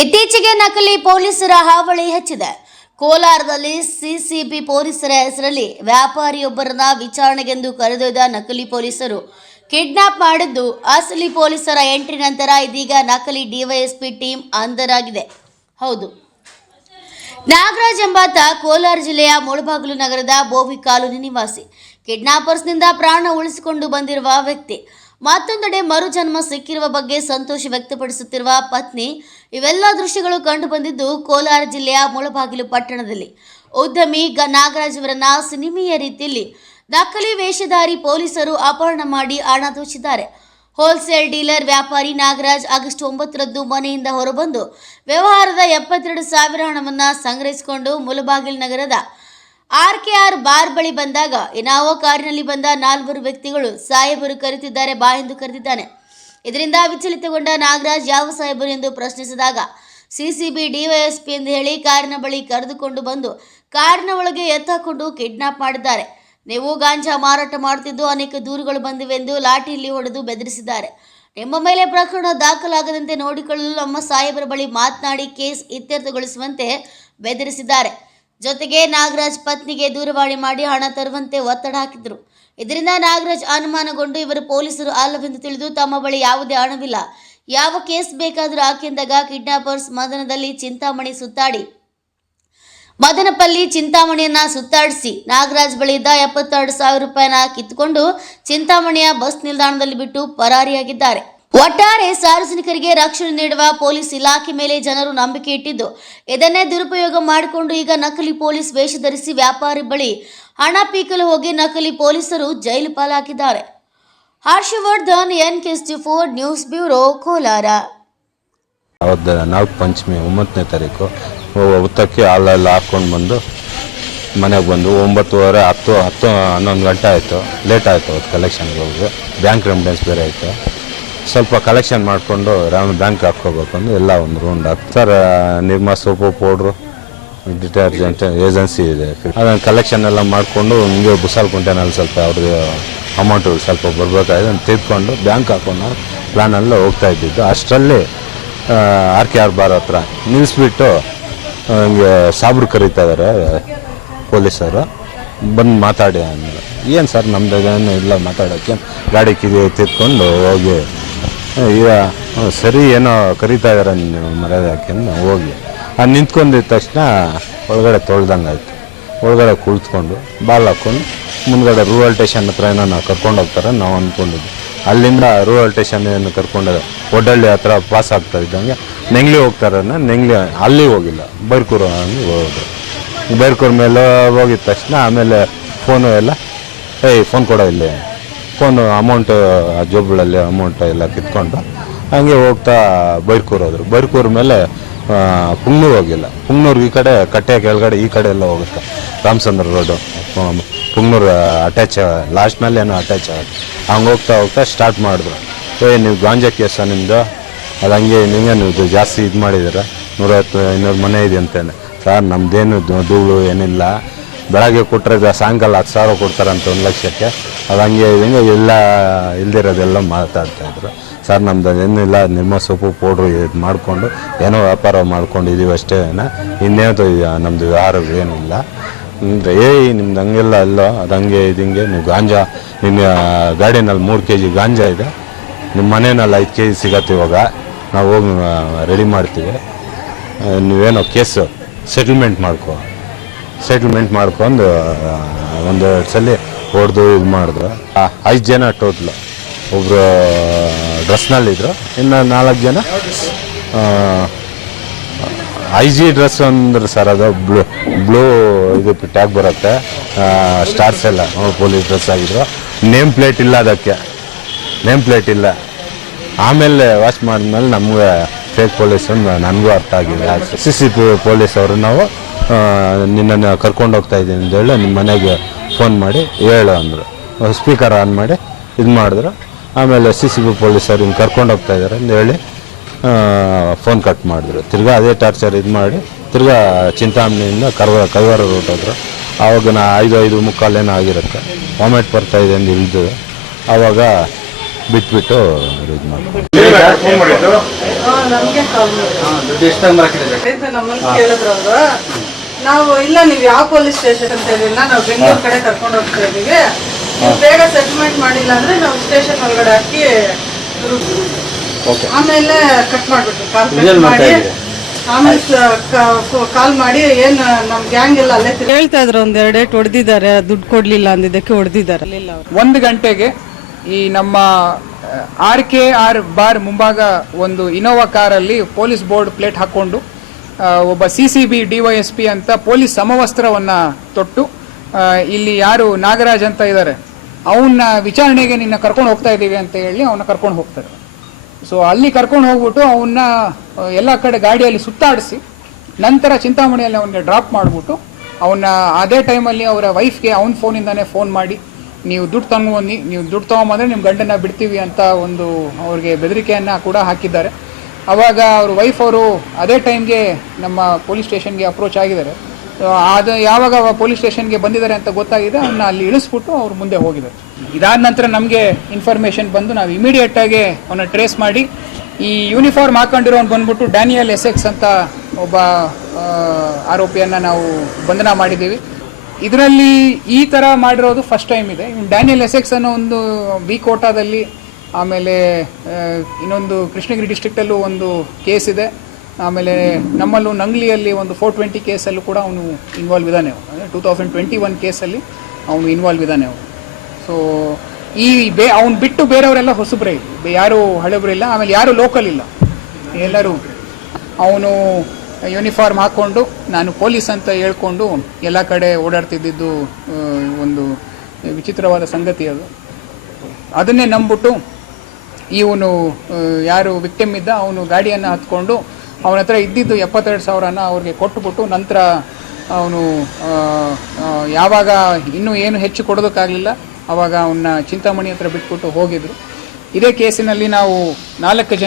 ಇತ್ತೀಚೆಗೆ ನಕಲಿ ಪೊಲೀಸರ ಹಾವಳಿ ಹೆಚ್ಚಿದೆ. ಕೋಲಾರದಲ್ಲಿ ಸಿಸಿಬಿ ಪೊಲೀಸರ ಹೆಸರಲ್ಲಿ ವ್ಯಾಪಾರಿಯೊಬ್ಬರನ್ನ ವಿಚಾರಣೆಗೆಂದು ಕರೆದೊಯ್ದ ನಕಲಿ ಪೊಲೀಸರು. ಕಿಡ್ನಾಪ್ ಮಾಡಿದ್ದು ಅಸಲಿ ಪೊಲೀಸರ ಎಂಟ್ರಿ ನಂತರ ಇದೀಗ ನಕಲಿ ಡಿವೈಎಸ್ಪಿ ಟೀಮ್ ಅಂಧರಾಗಿದೆ. ಹೌದು. ನಾಗರಾಜ್ ಎಂಬಾತ ಕೋಲಾರ ಜಿಲ್ಲೆಯ ಮುಳಬಾಗಿಲು ನಗರದ ಬೋವಿ ಕಾಲೋನಿ ನಿವಾಸಿ. ಕಿಡ್ನಾಪರ್ಸ್ನಿಂದ ಪ್ರಾಣ ಉಳಿಸಿಕೊಂಡು ಬಂದಿರುವ ವ್ಯಕ್ತಿ. ಮತ್ತೊಂದೆಡೆ ಮರುಜನ್ಮ ಸಿಕ್ಕಿರುವ ಬಗ್ಗೆ ಸಂತೋಷ ವ್ಯಕ್ತಪಡಿಸುತ್ತಿರುವ ಪತ್ನಿ, ಇವೆಲ್ಲ ದೃಶ್ಯಗಳು ಕಂಡು ಬಂದಿದ್ದು ಕೋಲಾರ ಜಿಲ್ಲೆಯ ಮುಳಬಾಗಿಲು ಪಟ್ಟಣದಲ್ಲಿ. ಉದ್ಯಮಿ ಗ ನಾಗರಾಜ್ ಅವರನ್ನ ಸಿನಿಮೀಯ ರೀತಿಯಲ್ಲಿ ನಕಲಿ ವೇಷಧಾರಿ ಪೊಲೀಸರು ಅಪಹರಣ ಮಾಡಿ ಹಣ ದೋಚಿದ್ದಾರೆ. ಹೋಲ್ಸೇಲ್ ಡೀಲರ್ ವ್ಯಾಪಾರಿ ನಾಗರಾಜ್ ಆಗಸ್ಟ್ ಒಂಬತ್ತರಂದು ಮನೆಯಿಂದ ಹೊರಬಂದು ವ್ಯವಹಾರದ ಎಪ್ಪತ್ತೆರಡು ಸಾವಿರ ಹಣವನ್ನು ಸಂಗ್ರಹಿಸಿಕೊಂಡು ಮುಳಬಾಗಿಲು ನಗರದ ಆರ್ ಕೆ ಆರ್ ಬಾರ್ ಬಳಿ ಬಂದಾಗ ಇನಾವೋ ಕಾರಿನಲ್ಲಿ ಬಂದ ನಾಲ್ವರು ವ್ಯಕ್ತಿಗಳು ಸಾಹೇಬರು ಕರೆತಿದ್ದಾರೆ ಬಾ ಎಂದು ಕರೆದಿದ್ದಾನೆ. ಇದರಿಂದ ವಿಚಲಿತಗೊಂಡ ನಾಗರಾಜ್ ಯಾವ ಸಾಹೇಬರು ಎಂದು ಪ್ರಶ್ನಿಸಿದಾಗ ಸಿಸಿಬಿ ಡಿವೈಎಸ್ಪಿ ಎಂದು ಹೇಳಿ ಕಾರಿನ ಬಳಿ ಕರೆದುಕೊಂಡು ಬಂದು ಕಾರಿನ ಒಳಗೆ ಎತ್ತಾಕೊಂಡು ಕಿಡ್ನಾಪ್ ಮಾಡಿದ್ದಾರೆ. ನೀವು ಗಾಂಜಾ ಮಾರಾಟ ಮಾಡುತ್ತಿದ್ದು ಅನೇಕ ದೂರುಗಳು ಬಂದಿವೆ ಎಂದು ಲಾಠಿಯಲ್ಲಿ ಹೊಡೆದು ಬೆದರಿಸಿದ್ದಾರೆ. ನಿಮ್ಮ ಮೇಲೆ ಪ್ರಕರಣ ದಾಖಲಾಗದಂತೆ ನೋಡಿಕೊಳ್ಳಲು ನಮ್ಮ ಸಾಹೇಬರ ಬಳಿ ಮಾತನಾಡಿ ಕೇಸ್ ಇತ್ಯರ್ಥಗೊಳಿಸುವಂತೆ ಬೆದರಿಸಿದ್ದಾರೆ. ಜೊತೆಗೆ ನಾಗರಾಜ್ ಪತ್ನಿಗೆ ದೂರವಾಣಿ ಮಾಡಿ ಹಣ ತರುವಂತೆ ಒತ್ತಡ ಹಾಕಿದ್ರು. ಇದರಿಂದ ನಾಗರಾಜ್ ಅನುಮಾನಗೊಂಡು ಇವರು ಪೊಲೀಸರು ಅಲ್ಲವೆಂದು ತಿಳಿದು ತಮ್ಮ ಬಳಿ ಯಾವುದೇ ಹಣವಿಲ್ಲ. ಯಾವ ಕೇಸ್ ಬೇಕಾದರೂ ಹಾಕಿದಾಗ ಕಿಡ್ನಾಪರ್ಸ್ ಮದನದಲ್ಲಿ ಚಿಂತಾಮಣಿ ಸುತ್ತಾಡಿ. ಮದನಪಲ್ಲಿ ಚಿಂತಾಮಣಿಯನ್ನ ಸುತ್ತಾಡಿಸಿ. ನಾಗರಾಜ್ ಬಳಿಯಿದ್ದ ಎಪ್ಪತ್ತೆರಡು ಸಾವಿರ ರೂಪಾಯಿನ ಕಿತ್ತುಕೊಂಡು ಚಿಂತಾಮಣಿಯ ಬಸ್ ನಿಲ್ದಾಣದಲ್ಲಿ ಬಿಟ್ಟು ಪರಾರಿಯಾಗಿದ್ದಾರೆ. ಒಟ್ಟಾರೆ ಸಾರ್ವಜನಿಕರಿಗೆ ರಕ್ಷಣೆ ನೀಡುವ ಪೊಲೀಸ್ ಇಲಾಖೆ ಮೇಲೆ ಜನರು ನಂಬಿಕೆ ಇಟ್ಟಿದ್ದು. ಇದನ್ನೇ ದುರುಪಯೋಗ ಮಾಡಿಕೊಂಡು ಈಗ ನಕಲಿ ಪೊಲೀಸ್ ವೇಷ ಧರಿಸಿ ವ್ಯಾಪಾರಿ ಬಳಿ ಹಣ ಪೀಕಲು ಹೋಗಿ ನಕಲಿ ಪೊಲೀಸರು jail ಪಾಲಾಕಿದ್ದಾರೆ Harshavardhan N four news bureau Kolar. ಅವತ್ತು ನಾಲ್ಕು ಪಂಚಮಿ, ಒಂಬತ್ತನೇ ತಾರೀಕು ಉತ್ತಕ್ಕೆ ಹಾಲೆಲ್ಲ ಹಾಕ್ಕೊಂಡು ಬಂದು ಮನೆಗೆ ಬಂದು ಒಂಬತ್ತುವರೆ, ಹತ್ತು ಹತ್ತು, ಹನ್ನೊಂದು ಗಂಟೆ ಆಯಿತು. ಲೇಟ್ ಆಯಿತು ಅವತ್ತು ಕಲೆಕ್ಷನ್ಗೆ ಹೋಗಿ. ಬ್ಯಾಂಕ್ ರೆಮಿಡೆನ್ಸ್ ಬೇರೆ ಆಯಿತು. ಸ್ವಲ್ಪ ಕಲೆಕ್ಷನ್ ಮಾಡಿಕೊಂಡು ರಾಮ್ ಬ್ಯಾಂಕ್ ಹಾಕ್ಕೋಬೇಕು ಅಂದ್ರೆ ಎಲ್ಲ ಒಂದು ರೌಂಡ್ ಹಾಕಿ sir Nirma soap powder detergent agency ಇದೆ. ಅದನ್ನು ಕಲೆಕ್ಷನ್ ಎಲ್ಲ ಮಾಡಿಕೊಂಡು ಹಿಂಗೆ ಬುಸಾಲ್ ಕುಂಟೆನಲ್ಲಿ ಸ್ವಲ್ಪ ಅವ್ರಿಗೆ ಅಮೌಂಟು ಸ್ವಲ್ಪ ಬರಬೇಕಾಗಿದೆ ಅದನ್ನು ತೆಗೆದುಕೊಂಡು ಬ್ಯಾಂಕ್ ಹಾಕೊಂಡು ಪ್ಲ್ಯಾನಲ್ಲಿ ಹೋಗ್ತಾ ಇದ್ದಿದ್ದು. ಅಷ್ಟರಲ್ಲಿ ಆರ್ ಕೆ ಆರ್ ಬಾರ್ ಹತ್ರ ನಿಲ್ಲಿಸ್ಬಿಟ್ಟು ಹಿಂಗೆ ಸಾಬ್ರು ಕರೀತಾ ಇದ್ದಾರೆ ಪೊಲೀಸರು. ಬಂದು ಮಾತಾಡಿ ಅಂದರು, ಏನು ಸರ್ ನಮ್ದು ಏನು ಇಲ್ಲ ಮಾತಾಡೋಕ್ಕೆ? ಗಾಡಿ ಕಿದಿ ತಿದ್ಕೊಂಡು ಹೋಗಿ ಈಗ ಸರಿ, ಏನೋ ಕರೀತಾ ಇದ್ದಾರೆ ನೀವು ಮರ್ಯಾದೆ ಹಾಕ್ಯಂದು ಹೋಗಿ. ಅದು ನಿಂತ್ಕೊಂಡಿದ್ದ ತಕ್ಷಣ ಒಳಗಡೆ ತೊಳ್ದಂಗೆ ಆಯಿತು. ಒಳಗಡೆ ಕುಳಿತ್ಕೊಂಡು ಬಾಲ್ ಹಾಕ್ಕೊಂಡು ಮುಂದ್ಗಡೆ ರೂರಲ್ ಸ್ಟೇಷನ್ ಹತ್ರ ಏನೋ ನಾವು ಕರ್ಕೊಂಡು ಹೋಗ್ತಾರೆ ನಾವು ಅಂದ್ಕೊಂಡಿದ್ವಿ. ಅಲ್ಲಿಂದ ರೂರಲ್ ಸ್ಟೇಷನ್ ಏನು ಕರ್ಕೊಂಡು ಒಡ್ಡಳ್ಳಿ ಹತ್ರ ಪಾಸ್ ಆಗ್ತಾ ಇದ್ದಂಗೆ ನೆಂಗ್ಲಿ ಹೋಗ್ತಾರೆ ನೆಂಗ್ಲಿ ಅಲ್ಲಿ ಹೋಗಿಲ್ಲ, ಬೈರ್ಕೂರು ಹಂಗೆ ಹೋದ್ರು. ಬೈರ್ಕೂರ್ ಮೇಲೆ ಹೋಗಿದ ತಕ್ಷಣ ಆಮೇಲೆ ಫೋನು ಎಲ್ಲ, ಏಯ್ ಫೋನ್ ಕೊಡೋ ಇಲ್ಲಿ. ಫೋನು ಅಮೌಂಟ್ ಆ, ಜೋಬುಗಳಲ್ಲಿ ಅಮೌಂಟ್ ಎಲ್ಲ ಕಿತ್ಕೊಂಡು ಹಂಗೆ ಹೋಗ್ತಾ ಬೈರ್ಕೂರು ಹೋದ್ರು. ಬೈರ್ಕೂರ್ ಮೇಲೆ ಪುಂಗ್ನೂರು ಹೋಗಿಲ್ಲ. ಪುಂಗ್ನೂರು ಈ ಕಡೆ ಕಟ್ಟೆ ಕೆಳಗಡೆ ಈ ಕಡೆ ಎಲ್ಲ ಹೋಗುತ್ತೆ. ರಾಮಚಂದ್ರ ರೋಡು ಪುಂಗ್ನೂರು ಅಟ್ಯಾಚ್ ಲಾಸ್ಟ್ನಲ್ಲಿ ಏನೋ ಅಟ್ಯಾಚ್ ಆಗುತ್ತೆ. ಹಂಗೆ ಹೋಗ್ತಾ ಹೋಗ್ತಾ ಸ್ಟಾರ್ಟ್ ಮಾಡಿದ್ರು. ಏ, ನೀವು ಗಾಂಜಾ ಕೇಸ ನಿಮ್ಮದು ಅದು ಹಂಗೆ ನಿಮಗೆ ನೀವು ಜಾಸ್ತಿ ಇದು ಮಾಡಿದ್ದೀರ? ನೂರೈವತ್ತು ಇನ್ನೂರು ಮನೆ ಇದೆ ಅಂತೇನೆ. ಸರ್ ನಮ್ಮದೇನು ಧೂಳು ಏನಿಲ್ಲ. ಬೆಳಗ್ಗೆ ಕೊಟ್ಟರೆ ಸಾಯಂಕಾಲ ಹತ್ತು ಸಾವಿರ ಕೊಡ್ತಾರಂತ ಒಂದು ಲಕ್ಷಕ್ಕೆ. ಅದು ಹಂಗೆ ಹಿಂಗೆ ಎಲ್ಲ ಇಲ್ದಿರೋದೆಲ್ಲ ಮಾತಾಡ್ತಾಯಿದ್ರು ಸರ್, ನಮ್ದು ಏನಿಲ್ಲ, ನಿಮ್ಮ ಸೊಪ್ಪು ಪೌಡ್ರು ಇದು ಮಾಡಿಕೊಂಡು ಏನೋ ವ್ಯಾಪಾರ ಮಾಡ್ಕೊಂಡಿದ್ದೀವಿ ಅಷ್ಟೇ ಇನ್ನೇನು ನಮ್ಮದು ವ್ಯವಹಾರ ಏನಿಲ್ಲ. ಅಂದರೆ ಏಯ್ ನಿಮ್ದು ಹಂಗೆಲ್ಲ ಅಲ್ಲ, ಅದು ಹಂಗೆ ಇದು ಹಿಂಗೆ. ನೀವು ಗಾಂಜಾ ನಿಮ್ಮ ಗಾಡಿನಲ್ಲಿ ಮೂರು ಕೆ ಜಿ ಗಾಂಜಾ ಇದೆ. ನಿಮ್ಮ ಮನೆಯಲ್ಲಿ ಐದು ಕೆ ಜಿ ಸಿಗತ್ತೆ ಇವಾಗ. ನಾವು ಹೋಗಿ ರೆಡಿ ಮಾಡ್ತೀವಿ. ನೀವೇನೋ ಕೇಸು ಸೆಟಲ್ಮೆಂಟ್ ಮಾಡ್ಕೊ. ಸೆಟಲ್ಮೆಂಟ್ ಮಾಡ್ಕೊಂಡು ಒಂದು ಎರಡು ಸಲ ಹೊಡೆದು ಇದು ಮಾಡಿದ್ರು. ಐದು ಜನ ಟೋಟ್ಲು. ಒಬ್ಬರು ಡ್ರೆಸ್ನಲ್ಲಿದ್ದರು ಇನ್ನು ನಾಲ್ಕು ಜನ ಐ ಜಿ ಡ್ರೆಸ್ ಅಂದ್ರೆ ಸರ್, ಅದು ಬ್ಲೂ ಬ್ಲೂ ಇದು ಟ್ಯಾಗ್ ಬರುತ್ತೆ. ಸ್ಟಾರ್ಸ್ ಎಲ್ಲ ಪೊಲೀಸ್ ಡ್ರೆಸ್ ಆಗಿದ್ರು. ನೇಮ್ ಪ್ಲೇಟ್ ಇಲ್ಲ ಅದಕ್ಕೆ. ನೇಮ್ ಪ್ಲೇಟ್ ಇಲ್ಲ. ಆಮೇಲೆ ವಾಚ್ ಮಾಡಿದ್ಮೇಲೆ ನಮಗೆ ಫೇಕ್ ಪೊಲೀಸ್ ನನಗೂ ಅರ್ಥ ಆಗಿದೆ ಸಿ ಸಿ ಪಿ ಪೊಲೀಸ್ ಅವರು ನಾವು ನಿನ್ನನ್ನು ಕರ್ಕೊಂಡು ಹೋಗ್ತಾ ಇದ್ದೀನಿ ಅಂತ ಹೇಳಿ ನಿಮ್ಮ ಮನೆಗೆ ಫೋನ್ ಮಾಡಿ ಹೇಳು ಅಂದರು. ಸ್ಪೀಕರ್ ಆನ್ ಮಾಡಿ ಇದು ಮಾಡಿದ್ರು. ಆಮೇಲೆ ಸಿ ಸಿ ಬಿ ಪೊಲೀಸರು ಹಿಂಗೆ ಕರ್ಕೊಂಡು ಹೋಗ್ತಾ ಇದ್ದಾರೆ ಅಂತ ಹೇಳಿ ಫೋನ್ ಕಟ್ ಮಾಡಿದ್ರು. ತಿರ್ಗಾ ಅದೇ ಟಾರ್ಚರ್ ಇದು ಮಾಡಿ ತಿರ್ಗಾ ಚಿಂತಾಮಣಿಯಿಂದ ಕರ್ವ ಕೈವಾರ ರೂಟ್ ಹೋದ್ರು ಆವಾಗ ನಾ ಐದು ಐದು ಮುಕ್ಕಾಲೇನೋ ಆಗಿರುತ್ತೆ. ವಾಮಿಟ್ ಬರ್ತಾ ಇದೆ ಅಂತ ಇಳಿದು ಆವಾಗ ಬಿಟ್ಬಿಟ್ಟು ಇದು ಮಾಡ್ಕೊಂಡು ನಾವು ಇಲ್ಲ ನೀವು ಯಾವ ಪೊಲೀಸ್ ಸ್ಟೇಷನ್ ಅಂತ ಹೇಳಿಲ್ಲ ನಾವು ಬೆಂಗಳೂರು ಕಡೆ ಕರ್ಕೊಂಡು ಹೋಗ್ತಾ ಇದೀವಿ. ನೀವು ಬೇಗ ಸೆಟಲ್ಮೆಂಟ್ ಮಾಡಿಲ್ಲ ಅಂದ್ರೆ ನಾವು ಸ್ಟೇಷನ್ ಒಳಗಡೆ ಹಾಕಿ ಓಕೆ ಆಮೇಲೆ ಕಟ್ ಮಾಡ್ಬಿಟ್ರು ಕಾಲ್ ಮಾಡಿ ಆಮೇಲೆ ಕಾಲ್ ಮಾಡಿ ಏನ್ ನಮ್ ಗ್ಯಾಂಗ್ ಎಲ್ಲ ಅಲ್ಲೇ ತಿರ್ಗಿ- ಹೇಳ್ತಾ ಇದ್ರು ಒಂದ್ ಎರಡು ಡೇಟ್ ಹೊಡೆದಿದ್ದಾರೆ ದುಡ್ಡು ಕೊಡ್ಲಿಲ್ಲ ಅಂದಿದ್ದಕ್ಕೆ ಹೊಡೆದಿದ್ದಾರೆ. ಒಂದು ಗಂಟೆಗೆ ಈ ನಮ್ಮ ಆರ್ ಕೆ ಆರ್ ಬಾರ್ ಮುಂಭಾಗ ಒಂದು ಇನೋವಾ ಕಾರಲ್ಲಿ ಪೊಲೀಸ್ ಬೋರ್ಡ್ ಪ್ಲೇಟ್ ಹಾಕೊಂಡು ಒಬ್ಬ ಸಿ ಸಿ ಬಿ, ಡಿ ಅಂತ ಪೊಲೀಸ್ ಸಮವಸ್ತ್ರವನ್ನು ತೊಟ್ಟು ಇಲ್ಲಿ ಯಾರು ನಾಗರಾಜ್ ಅಂತ ಇದ್ದಾರೆ ಅವನ್ನ ವಿಚಾರಣೆಗೆ ನಿನ್ನ ಕರ್ಕೊಂಡು ಹೋಗ್ತಾ ಇದ್ದೀವಿ ಅಂತ ಹೇಳಿ ಅವನ್ನ ಕರ್ಕೊಂಡು ಹೋಗ್ತಾರೆ. ಸೊ ಅಲ್ಲಿ ಕರ್ಕೊಂಡು ಹೋಗ್ಬಿಟ್ಟು ಅವನ್ನ ಎಲ್ಲ ಕಡೆ ಗಾಡಿಯಲ್ಲಿ ಸುತ್ತಾಡಿಸಿ, ನಂತರ ಚಿಂತಾಮಣಿಯಲ್ಲಿ ಅವನಿಗೆ ಡ್ರಾಪ್ ಮಾಡಿಬಿಟ್ಟು ಅವನ್ನ ಅದೇ ಟೈಮಲ್ಲಿ ಅವರ ವೈಫ್ಗೆ ಅವನ ಫೋನಿಂದಾನೇ ಫೋನ್ ಮಾಡಿ, ನೀವು ದುಡ್ಡು ತಗೊಂಬನ್ನಿ ನೀವು ದುಡ್ಡು ತಗೊಂಬಂದ್ರೆ ನಿಮ್ಮ ಗಂಡನ್ನ ಬಿಡ್ತೀವಿ ಅಂತ ಒಂದು ಅವ್ರಿಗೆ ಬೆದರಿಕೆಯನ್ನು ಕೂಡ ಹಾಕಿದ್ದಾರೆ. ಅವಾಗ ಅವ್ರ ವೈಫ್ ಅವರು ಅದೇ ಟೈಮ್ಗೆ ನಮ್ಮ ಪೊಲೀಸ್ ಸ್ಟೇಷನ್ಗೆ ಅಪ್ರೋಚ್ ಆಗಿದ್ದಾರೆ. ಅದು ಯಾವಾಗ ಪೊಲೀಸ್ ಸ್ಟೇಷನ್ಗೆ ಬಂದಿದ್ದಾರೆ ಅಂತ ಗೊತ್ತಾಗಿದೆ ಅವನ್ನ ಅಲ್ಲಿ ಇಳಿಸ್ಬಿಟ್ಟು ಅವ್ರು ಮುಂದೆ ಹೋಗಿದ್ದಾರೆ. ಇದಾದ ನಂತರ ನಮಗೆ ಇನ್ಫಾರ್ಮೇಷನ್ ಬಂದು ನಾವು ಇಮಿಡಿಯೇಟ್ ಆಗಿ ಅವನ್ನ ಟ್ರೇಸ್ ಮಾಡಿ, ಈ ಯೂನಿಫಾರ್ಮ್ ಹಾಕೊಂಡಿರೋನು ಬಂದ್ಬಿಟ್ಟು ಡ್ಯಾನಿಯಲ್ ಎಸೆಕ್ಸ್ ಅಂತ ಒಬ್ಬ ಆರೋಪಿಯನ್ನು ನಾವು ಬಂಧನ ಮಾಡಿದ್ದೀವಿ. ಇದರಲ್ಲಿ ಈ ಥರ ಮಾಡಿರೋದು ಫಸ್ಟ್ ಟೈಮ್ ಇದೆ. ಡ್ಯಾನಿಯಲ್ ಎಸೆಕ್ಸ್ ಅನ್ನೋ ಒಂದು ಬಿ ಕೋಟಾದಲ್ಲಿ ಆಮೇಲೆ ಇನ್ನೊಂದು ಕೃಷ್ಣಗಿರಿ ಡಿಸ್ಟ್ರಿಕ್ಟಲ್ಲೂ ಒಂದು ಕೇಸ್ ಇದೆ. ಆಮೇಲೆ ನಮ್ಮಲ್ಲೂ ನಂಗ್ಲಿಯಲ್ಲಿ ಒಂದು ಫೋರ್ ಟ್ವೆಂಟಿ ಕೇಸಲ್ಲೂ ಕೂಡ ಅವನು ಇನ್ವಾಲ್ವ್ ಇದ್ದಾನೆ ಟೂ ತೌಸಂಡ್ ಟ್ವೆಂಟಿ ಒನ್ ಕೇಸಲ್ಲಿ ಅವನು ಇನ್ವಾಲ್ವ್ ಇದ್ದಾನೆ ಅವನು. ಸೊ ಈ ಬೇ, ಅವ್ನು ಬಿಟ್ಟು ಬೇರೆಯವರೆಲ್ಲ ಹೊಸಬ್ರೇ. ಯಾರೂ ಯಾರು ಇಲ್ಲ, ಆಮೇಲೆ ಯಾರು ಲೋಕಲ್ ಇಲ್ಲ. ಎಲ್ಲರೂ ಅವನು ಯೂನಿಫಾರ್ಮ್ ಹಾಕ್ಕೊಂಡು ನಾನು ಪೊಲೀಸ್ ಅಂತ ಹೇಳ್ಕೊಂಡು ಎಲ್ಲ ಕಡೆ ಓಡಾಡ್ತಿದ್ದಿದ್ದು ಒಂದು ವಿಚಿತ್ರವಾದ ಸಂಗತಿ ಅದು. ಅದನ್ನೇ ನಂಬಿಬಿಟ್ಟು ಇವನು ಯಾರು ವಿಕ್ಟಿಮ್ ಇದ್ದ ಅವನು ಗಾಡಿಯನ್ನು ಹತ್ಕೊಂಡು ಅವನ ಹತ್ರ ಇದ್ದಿದ್ದು ಎಪ್ಪತ್ತೆರಡು ಸಾವಿರನ ಅವ್ರಿಗೆ ಕೊಟ್ಟುಬಿಟ್ಟು ನಂತರ ಅವನು ಯಾವಾಗ ಇನ್ನೂ ಏನು ಹೆಚ್ಚು ಕೊಡೋದಕ್ಕಾಗಲಿಲ್ಲ, ಅವಾಗ ಅವನ್ನ ಚಿಂತಾಮಣಿ ಹತ್ರ ಬಿಟ್ಬಿಟ್ಟು ಹೋಗಿದ್ರು. ಇದೇ ಕೇಸಿನಲ್ಲಿ ನಾವು ನಾಲ್ಕು ಜನ